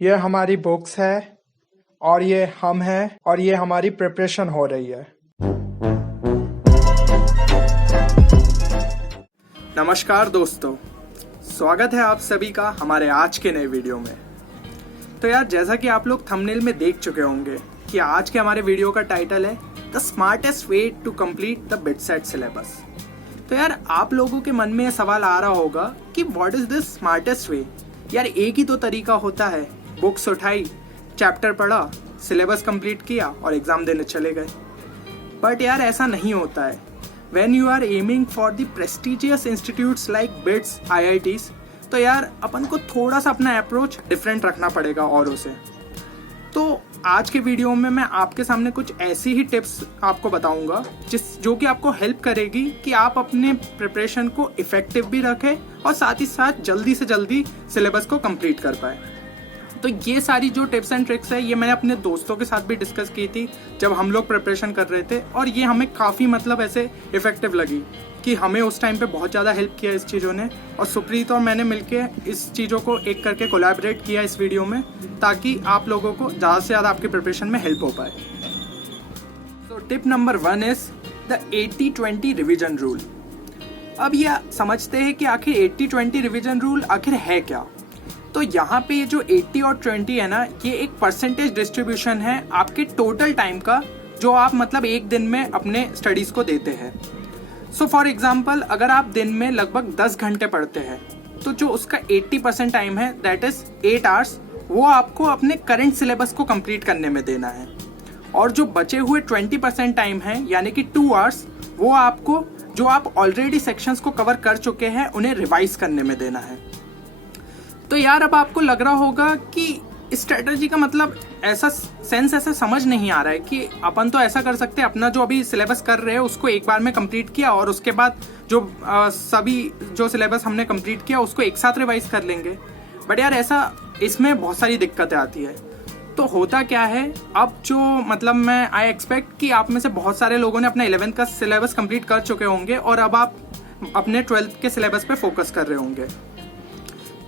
ये हमारी बुक्स है और ये हम हैं और ये हमारी प्रिपरेशन हो रही है। नमस्कार दोस्तों, स्वागत है आप सभी का हमारे आज के नए वीडियो में। तो यार, जैसा कि आप लोग थंबनेल में देख चुके होंगे कि आज के हमारे वीडियो का टाइटल है the smartest way to complete the BITSAT syllabus. तो यार, आप लोगों के मन में यह सवाल आ रहा होगा कि what is this smartest way. यार, एक ही तो तरीका होता है, बुक्स उठाई, चैप्टर पढ़ा, सिलेबस कंप्लीट किया और एग्जाम देने चले गए। बट यार, ऐसा नहीं होता है। When you are aiming for the prestigious institutes like BITS, IITs, तो यार अपन को थोड़ा सा अपना अप्रोच डिफरेंट रखना पड़ेगा औरों से। तो आज के वीडियो में मैं आपके सामने कुछ ऐसी ही टिप्स आपको बताऊंगा जो कि आपको हेल्प करेगी कि आप अपने प्रिपरेशन को इफेक्टिव भी रखें और साथ ही साथ जल्दी से जल्दी सिलेबस को कंप्लीट कर पाए। तो ये सारी जो टिप्स एंड ट्रिक्स है, ये मैंने अपने दोस्तों के साथ भी डिस्कस की थी जब हम लोग प्रिपरेशन कर रहे थे, और ये हमें काफ़ी ऐसे इफेक्टिव लगी कि हमें उस टाइम पे बहुत ज़्यादा हेल्प किया इस चीज़ों ने। और सुप्रीत और मैंने मिलके इस चीज़ों को एक करके कोलैबोरेट किया इस वीडियो में, ताकि आप लोगों को ज़्यादा से ज़्यादा आपकी प्रिपरेशन में हेल्प हो पाए। तो tip number 1 is the 80-20 revision rule. अब ये समझते हैं कि आखिर 80-20 रिविजन रूल आखिर है क्या। तो यहाँ पे ये जो 80 और 20 है ना, ये एक परसेंटेज डिस्ट्रीब्यूशन है आपके टोटल टाइम का, जो आप एक दिन में अपने स्टडीज को देते हैं। सो फॉर एग्जाम्पल, अगर आप दिन में लगभग 10 घंटे पढ़ते हैं, तो जो उसका 80% टाइम है, दैट इज 8 आवर्स, वो आपको अपने करंट सिलेबस को कंप्लीट करने में देना है। और जो बचे हुए 20% टाइम है, यानी कि 2 आवर्स, वो आपको जो आप ऑलरेडी सेक्शंस को कवर कर चुके हैं उन्हें रिवाइज करने में देना है। तो यार, अब आपको लग रहा होगा कि स्ट्रेटजी का ऐसा समझ नहीं आ रहा है कि अपन तो ऐसा कर सकते हैं, अपना जो अभी सिलेबस कर रहे हैं उसको एक बार में कंप्लीट किया और उसके बाद जो सभी जो सिलेबस हमने कंप्लीट किया उसको एक साथ रिवाइज कर लेंगे। बट यार, ऐसा इसमें बहुत सारी दिक्कतें आती है। तो होता क्या है, अब जो मैं आई एक्सपेक्ट कि आप में से बहुत सारे लोगों ने अपना 11th का सिलेबस कंप्लीट कर चुके होंगे और अब आप अपने 12th के सिलेबस पे फोकस कर रहे होंगे।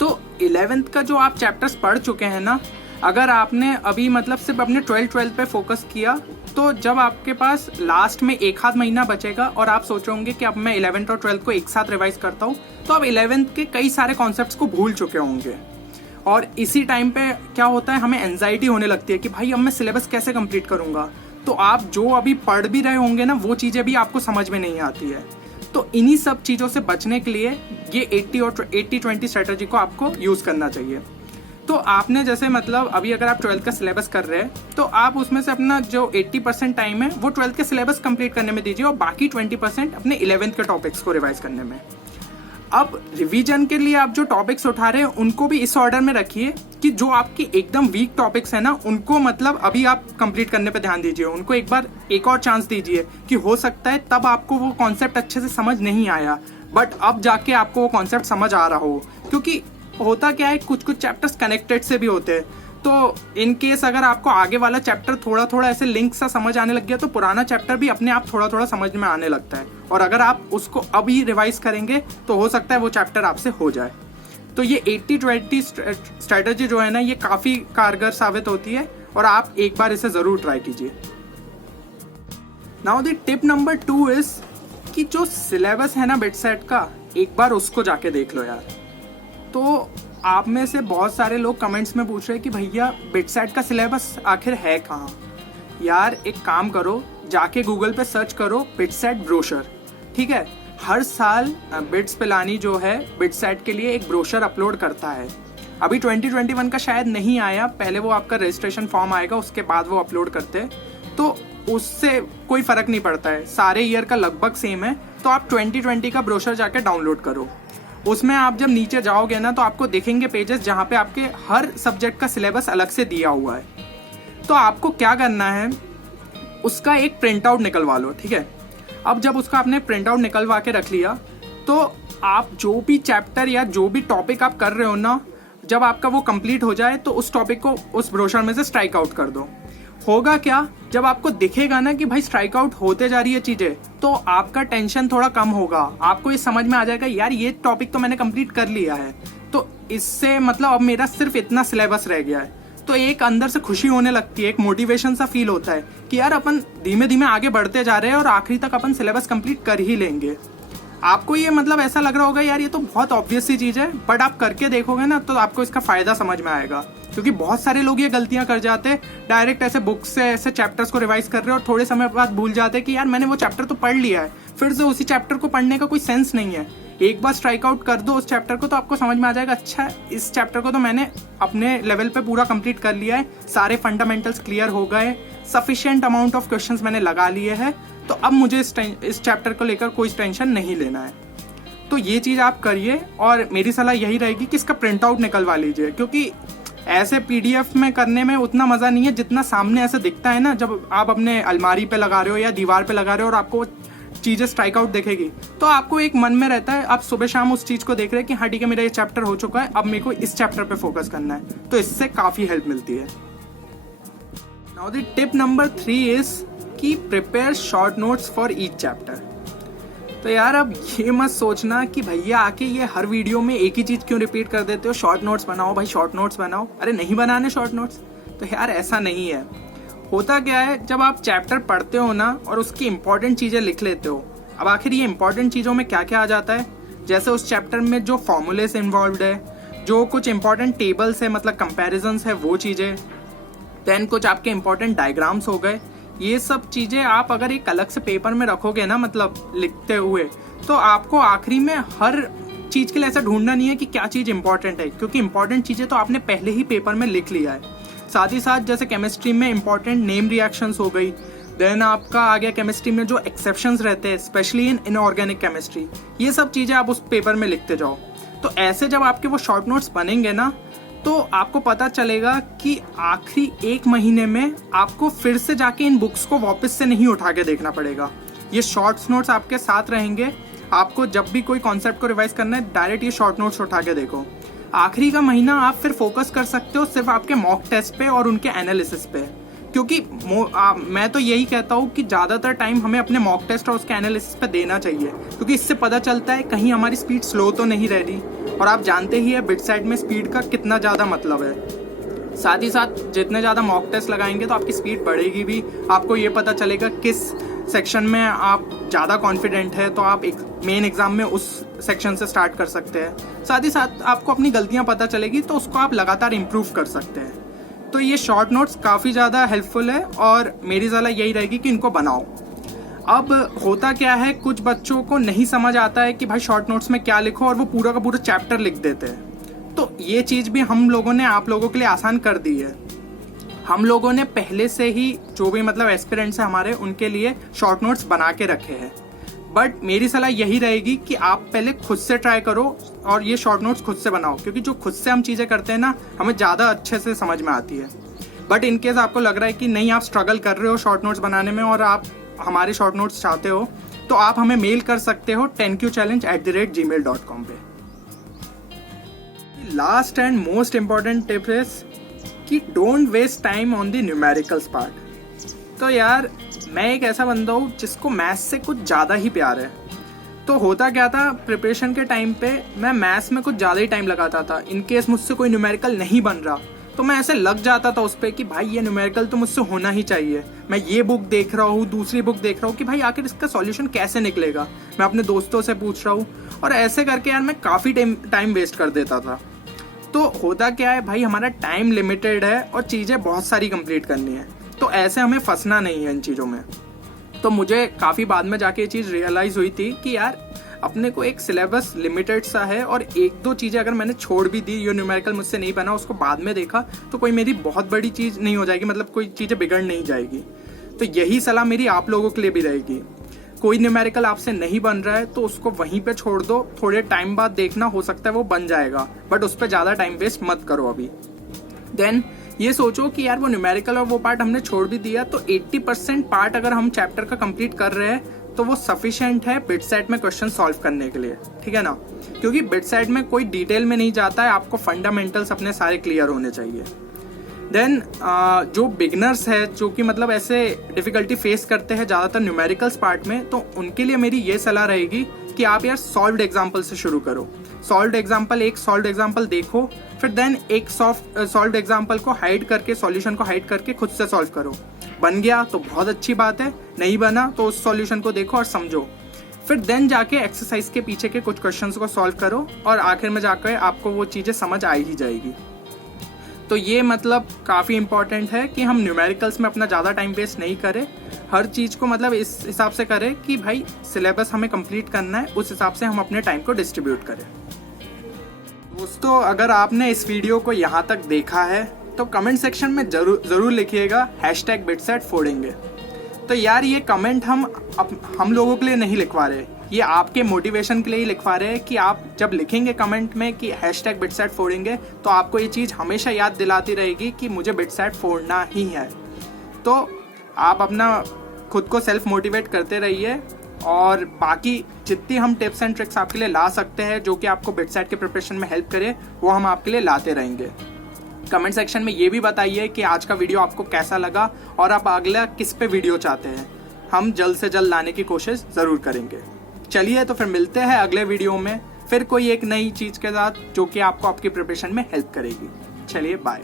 तो 11th का जो आप चैप्टर्स पढ़ चुके हैं ना, अगर आपने अभी सिर्फ अपने 12th पे फोकस किया, तो जब आपके पास लास्ट में एक आध महीना बचेगा और आप सोचोगे कि अब मैं 11th और 12th को एक साथ रिवाइज करता हूँ, तो आप 11th के कई सारे कॉन्सेप्ट्स को भूल चुके होंगे। और इसी टाइम पे क्या होता है, हमें एंजाइटी होने लगती है कि भाई अब मैं सिलेबस कैसे कंप्लीट करूँगा। तो आप जो अभी पढ़ भी रहे होंगे ना, वो चीज़ें भी आपको समझ में नहीं आती है। तो इन्हीं सब चीज़ों से बचने के लिए ये 80-20 स्ट्रेटजी को आपको यूज़ करना चाहिए। तो आपने जैसे अभी अगर आप 12th का सिलेबस कर रहे हैं, तो आप उसमें से अपना जो 80% टाइम है वो 12th के सिलेबस कंप्लीट करने में दीजिए और बाकी 20% अपने 11th के टॉपिक्स को रिवाइज करने में। अब रिवीजन के लिए आप जो टॉपिक्स उठा रहे हैं उनको भी इस ऑर्डर में रखिए कि जो आपकी एकदम वीक टॉपिक्स है ना, उनको अभी आप कंप्लीट करने पे ध्यान दीजिए। उनको एक बार एक और चांस दीजिए कि हो सकता है तब आपको वो कॉन्सेप्ट अच्छे से समझ नहीं आया, बट अब जाके आपको वो कॉन्सेप्ट समझ आ रहा हो। क्योंकि होता क्या है, कुछ कुछ चैप्टर्स कनेक्टेड से भी होते हैं। तो इन केस अगर आपको आगे वाला चैप्टर थोड़ा थोड़ा ऐसे लिंक सा समझ आने लग गया, तो पुराना चैप्टर भी अपने आप थोड़ा थोड़ा समझ में आने लगता है। और अगर आप उसको अभी रिवाइज करेंगे तो हो सकता है वो चैप्टर आपसे हो जाए। तो ये 80-20 स्ट्रेटजी जो है ना, ये काफ़ी कारगर साबित होती है और आप एक बार इसे ज़रूर ट्राई कीजिए। Now the tip number 2 is कि जो सिलेबस है ना बिटसेट का, एक बार उसको जाके देख लो यार। तो आप में से बहुत सारे लोग कमेंट्स में पूछ रहे हैं कि भैया बिटसेट का सिलेबस आखिर है कहाँ। यार, एक काम करो, जाके गूगल पे सर्च करो बिटसेट ब्रोशर। ठीक है, हर साल बिट्स पिलानी जो है बिटसेट के लिए एक ब्रोशर अपलोड करता है। अभी 2021 का शायद नहीं आया, पहले वो आपका रजिस्ट्रेशन फॉर्म आएगा, उसके बाद वो अपलोड करते हैं। तो उससे कोई फ़र्क नहीं पड़ता है, सारे ईयर का लगभग सेम है। तो आप 2020 का ब्रोशर जाके डाउनलोड करो। उसमें आप जब नीचे जाओगे ना, तो आपको दिखेंगे पेजेस जहाँ पे आपके हर सब्जेक्ट का सिलेबस अलग से दिया हुआ है। तो आपको क्या करना है, उसका एक प्रिंट आउट निकलवा लो। ठीक है, अब जब उसका आपने प्रिंट आउट निकलवा के रख लिया, तो आप जो भी चैप्टर या जो भी टॉपिक आप कर रहे हो ना, जब आपका वो कंप्लीट हो जाए तो उस टॉपिक को उस ब्रोशर में से स्ट्राइक आउट कर दो। होगा क्या, जब आपको दिखेगा ना कि भाई स्ट्राइक आउट होते जा रही है चीजें, तो आपका टेंशन थोड़ा कम होगा। आपको ये समझ में आ जाएगा यार ये टॉपिक तो मैंने कंप्लीट कर लिया है। तो इससे मतलब अब मेरा सिर्फ इतना सिलेबस रह गया है, तो एक अंदर से खुशी होने लगती है, एक मोटिवेशन सा फील होता है कि यार अपन धीमे धीमे आगे बढ़ते जा रहे हैं और आखिरी तक अपन सिलेबस कंप्लीट कर ही लेंगे। आपको ये मतलब ऐसा लग रहा होगा यार ये तो बहुत ऑब्वियस सी चीज़ है, बट आप करके देखोगे ना तो आपको इसका फ़ायदा समझ में आएगा। क्योंकि बहुत सारे लोग ये गलतियां कर जाते हैं, डायरेक्ट ऐसे बुक्स से ऐसे चैप्टर्स को रिवाइज कर रहे हैं और थोड़े समय बाद भूल जाते हैं कि यार मैंने वो चैप्टर तो पढ़ लिया है, फिर से उसी चैप्टर को पढ़ने का कोई सेंस नहीं है। एक बार स्ट्राइक आउट कर दो उस चैप्टर को तो आपको समझ में आ जाएगा, अच्छा इस चैप्टर को तो मैंने अपने लेवल पे पूरा कंप्लीट कर लिया है, सारे फंडामेंटल्स क्लियर हो गए, सफिशिएंट अमाउंट ऑफ क्वेश्चंस मैंने लगा लिए हैं, तो अब मुझे इस चैप्टर को लेकर कोई टेंशन नहीं लेना है। तो ये चीज़ आप करिए और मेरी सलाह यही रहेगी कि इसका प्रिंट आउट निकलवा लीजिए, क्योंकि ऐसे पीडीएफ में करने में उतना मज़ा नहीं है जितना सामने ऐसे दिखता है ना, जब आप अपने अलमारी पे लगा रहे हो या दीवार पे लगा रहे हो और आपको चीज़ें स्ट्राइक आउट दिखेगी तो आपको एक मन में रहता है, आप सुबह शाम उस चीज़ को देख रहे हैं कि हाँ ठीक है मेरा ये चैप्टर हो चुका है, अब मेरे को इस चैप्टर पे फोकस करना है, तो इससे काफ़ी हेल्प मिलती है। Now the tip number 3 is कि prepare short notes for each chapter. तो यार अब ये मत सोचना कि भैया आके ये हर वीडियो में एक ही चीज़ क्यों रिपीट कर देते हो, शॉर्ट नोट्स बनाओ भाई, शॉर्ट नोट्स बनाओ। अरे नहीं बनाने शॉर्ट नोट्स, तो यार ऐसा नहीं है। होता क्या है, जब आप चैप्टर पढ़ते हो ना और उसकी इंपॉर्टेंट चीज़ें लिख लेते हो, अब आखिर ये इंपॉर्टेंट चीज़ों में क्या क्या आ जाता है, जैसे उस चैप्टर में जो फॉर्मूले से इन्वॉल्व है, जो कुछ इंपॉर्टेंट टेबल्स है मतलब कंपेरिजन्स है वो चीज़ें, देन कुछ आपके इंपॉर्टेंट डायग्राम्स हो गए, ये सब चीज़ें आप अगर एक अलग से पेपर में रखोगे ना मतलब लिखते हुए, तो आपको आखिरी में हर चीज़ के लिए ऐसा ढूंढना नहीं है कि क्या चीज़ इंपॉर्टेंट है, क्योंकि इंपॉर्टेंट चीज़ें तो आपने पहले ही पेपर में लिख लिया है। साथ ही साथ जैसे केमिस्ट्री में इंपॉर्टेंट नेम रिएक्शंस हो गई, देन आपका आ गया केमिस्ट्री में जो एक्सेप्शंस रहते हैं स्पेशली इन इनऑर्गेनिक केमिस्ट्री, ये सब चीज़ें आप उस पेपर में लिखते जाओ। तो ऐसे जब आपके वो शॉर्ट नोट्स बनेंगे ना तो आपको पता चलेगा कि आखिरी 1 महीने में आपको फिर से जाके इन बुक्स को वापस से नहीं उठा के देखना पड़ेगा। ये शॉर्ट नोट्स आपके साथ रहेंगे, आपको जब भी कोई कॉन्सेप्ट को रिवाइज करना है डायरेक्ट ये शॉर्ट नोट्स उठा के देखो। आखिरी का महीना आप फिर फोकस कर सकते हो सिर्फ आपके मॉक टेस्ट पे और उनके एनालिसिस पे, क्योंकि मैं तो यही कहता हूँ कि ज़्यादातर टाइम हमें अपने मॉक टेस्ट और उसके एनालिसिस पे देना चाहिए, क्योंकि इससे पता चलता है कहीं हमारी स्पीड स्लो तो नहीं रह रही, और आप जानते ही है बिट साइड में स्पीड का कितना ज़्यादा मतलब है। साथ ही साथ जितने ज़्यादा मॉक टेस्ट लगाएंगे तो आपकी स्पीड बढ़ेगी भी, आपको ये पता चलेगा किस सेक्शन में आप ज़्यादा कॉन्फिडेंट है तो आप एक मेन एग्जाम में उस सेक्शन से स्टार्ट कर सकते हैं। साथ ही साथ आपको अपनी गलतियाँ पता चलेगी तो उसको आप लगातार इम्प्रूव कर सकते हैं। तो ये शॉर्ट नोट्स काफ़ी ज़्यादा हेल्पफुल है और मेरी सलाह यही रहेगी कि इनको बनाओ। अब होता क्या है, कुछ बच्चों को नहीं समझ आता है कि भाई शॉर्ट नोट्स में क्या लिखो और वो पूरा का पूरा चैप्टर लिख देते हैं। तो ये चीज़ भी हम लोगों ने आप लोगों के लिए आसान कर दी है। हम लोगों ने पहले से ही जो भी मतलब एस्पिरेंट्स हैं हमारे, उनके लिए शॉर्ट नोट्स बना के रखे हैं। बट मेरी सलाह यही रहेगी कि आप पहले खुद से ट्राई करो और ये शॉर्ट नोट्स खुद से बनाओ, क्योंकि जो खुद से हम चीज़ें करते हैं ना हमें ज़्यादा अच्छे से समझ में आती है। बट इन केस आपको लग रहा है कि नहीं आप स्ट्रगल कर रहे हो शॉर्ट नोट्स बनाने में और आप हमारे शॉर्ट नोट्स चाहते हो, तो आप हमें मेल कर सकते हो 10qchallenge@gmail.com पे। Last and most important tip is कि don't waste time on the numericals part. तो यार मैं एक ऐसा बंदा हूँ जिसको मैथ्स से कुछ ज़्यादा ही प्यार है। तो होता क्या था, प्रिपरेशन के टाइम पे मैं मैथ्स में कुछ ज़्यादा ही टाइम लगाता था। इन केस मुझसे कोई न्यूमेरिकल नहीं बन रहा तो मैं ऐसे लग जाता था उस पर कि भाई ये न्यूमेरिकल तो मुझसे होना ही चाहिए। मैं ये बुक देख रहा हूँ, दूसरी बुक देख रहा हूँ कि भाई आखिर इसका सॉल्यूशन कैसे निकलेगा, मैं अपने दोस्तों से पूछ रहा हूँ, और ऐसे करके यार मैं काफ़ी टाइम वेस्ट कर देता था। तो होता क्या है भाई, हमारा टाइम लिमिटेड है और चीज़ें बहुत सारी कंप्लीट करनी है, तो ऐसे हमें फंसना नहीं है इन चीज़ों में। तो मुझे काफ़ी बाद में जाके ये चीज़ रियलाइज़ हुई थी कि यार अपने को एक सिलेबस लिमिटेड सा है और 1-2 चीज़ें अगर मैंने छोड़ भी दी, ये न्यूमेरिकल मुझसे नहीं बना, उसको बाद में देखा, तो कोई मेरी बहुत बड़ी चीज़ नहीं हो जाएगी, मतलब कोई चीज़ें बिगड़ नहीं जाएगी। तो यही सलाह मेरी आप लोगों के लिए भी रहेगी। कोई न्यूमेरिकल आपसे नहीं बन रहा है तो उसको वहीं पे छोड़ दो, थोड़े टाइम बाद देखना, हो सकता है वो बन जाएगा, बट उस पर ज़्यादा टाइम वेस्ट मत करो अभी। देन ये सोचो कि यार वो न्यूमेरिकल और वो पार्ट हमने छोड़ भी दिया, तो 80% पार्ट अगर हम चैप्टर का कंप्लीट कर रहे हैं तो वो सफिशिएंट है बिट सेट में क्वेश्चन सॉल्व करने के लिए, ठीक है ना। क्योंकि बिट सेट में कोई डिटेल में नहीं जाता है, आपको फंडामेंटल्स अपने सारे क्लियर होने चाहिए। देन जो बिगनर्स है, जो कि मतलब ऐसे डिफिकल्टी फेस करते हैं ज़्यादातर न्यूमेरिकल्स पार्ट में, तो उनके लिए मेरी ये सलाह रहेगी कि आप यार सॉल्व्ड एग्जाम्पल से शुरू करो। सॉल्व्ड एग्जाम्पल देखो, फिर देन एक सॉल्व्ड एग्जाम्पल को हाइड करके, सॉल्यूशन को हाइड करके खुद से सॉल्व करो। बन गया तो बहुत अच्छी बात है, नहीं बना तो उस सॉल्यूशन को देखो और समझो, फिर देन जाके एक्सरसाइज के पीछे के कुछ क्वेश्चंस को सॉल्व करो और आखिर में जाकर आपको वो चीज़ें समझ आ ही जाएगी। तो ये मतलब काफ़ी इंपॉर्टेंट है कि हम न्यूमेरिकल्स में अपना ज़्यादा टाइम वेस्ट नहीं करें, हर चीज़ को मतलब इस हिसाब से करें कि भाई सिलेबस हमें कंप्लीट करना है, उस हिसाब से हम अपने टाइम को डिस्ट्रीब्यूट करें। दोस्तों, अगर आपने इस वीडियो को यहाँ तक देखा है तो कमेंट सेक्शन में ज़रूर लिखिएगा #बिटसेट फोड़ेंगे। तो यार ये कमेंट हम लोगों के लिए नहीं लिखवा रहे, ये आपके मोटिवेशन के लिए ही लिखवा रहे हैं कि आप जब लिखेंगे कमेंट में कि #बिटसेट फोड़ेंगे तो आपको ये चीज़ हमेशा याद दिलाती रहेगी कि मुझे बिटसेट फोड़ना ही है। तो आप अपना खुद को सेल्फ मोटिवेट करते रहिए और बाकी जितनी हम टिप्स एंड ट्रिक्स आपके लिए ला सकते हैं जो कि आपको बिटसेट के प्रिपरेशन में हेल्प करे, वो हम आपके लिए लाते रहेंगे। कमेंट सेक्शन में ये भी बताइए कि आज का वीडियो आपको कैसा लगा और आप अगला किस पे वीडियो चाहते हैं, हम जल्द से जल्द लाने की कोशिश ज़रूर करेंगे। चलिए तो फिर मिलते हैं अगले वीडियो में, फिर कोई एक नई चीज़ के साथ जो कि आपको आपकी प्रिपरेशन में हेल्प करेगी। चलिए बाय।